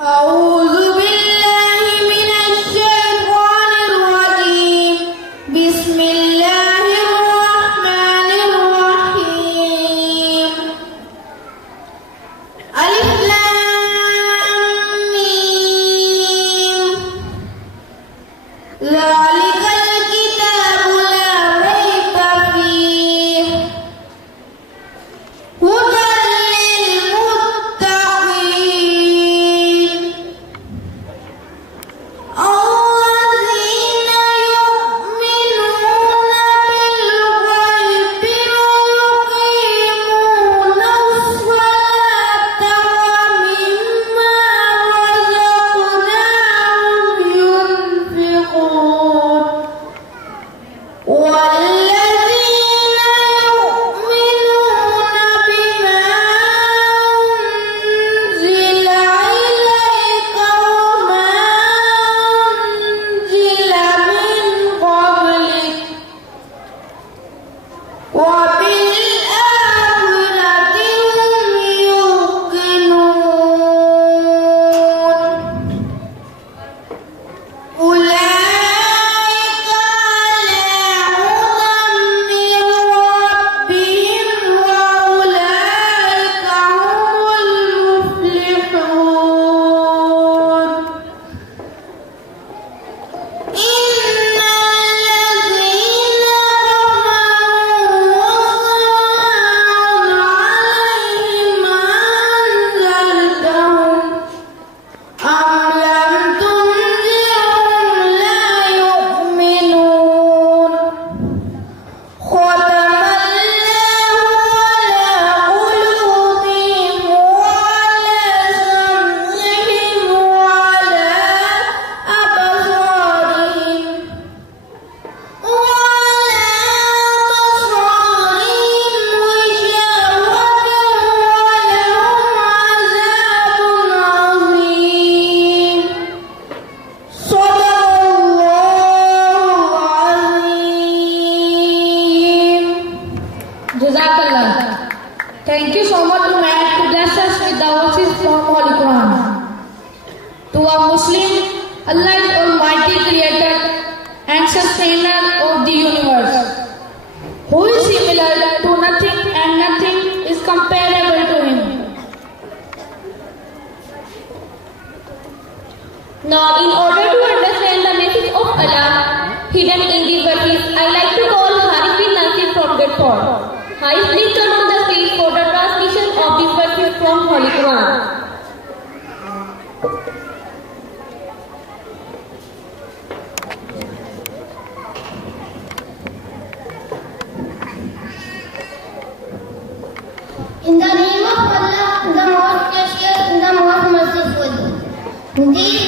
أعوذ بالله من الشيطان الرجيم. بسم الله الرحمن الرحيم. ألف لام ميم. ذلك الكتاب لا ريب فيه هدى للمتقين الذين يؤمنون بالغيب ويقيمون الصلاة ومما رزقناهم ينفقون والذين يؤمنون بما أنزل إليك وما أنزل من قبلك وبالآخرة هم يوقنون أولئك على هدى من ربهم وأولئك هم المفلحون إن الذين كفروا وسواء عليهم أنذرتهم أم لم تنذرهم لا يؤمنون ختم الله على قلوبهم وعلى سمعهم وعلى أبصارهم ولهم عذاب عظيم صدق الله العظيم. Jazakallah. Thank you so much to man to bless us with the verses from Holy Quran. To a Muslim, Allah is Almighty Creator and Sustainer of the universe, who is similar to nothing and nothing is comparable to Him. Now, in order to understand the message of Allah hidden in these verses, I like to call Harith bin Nasir from Bedford. Harith, please turn on the screen for the transmission of these verses from Holy Quran. In the name of Allah, the most gracious, the most merciful. These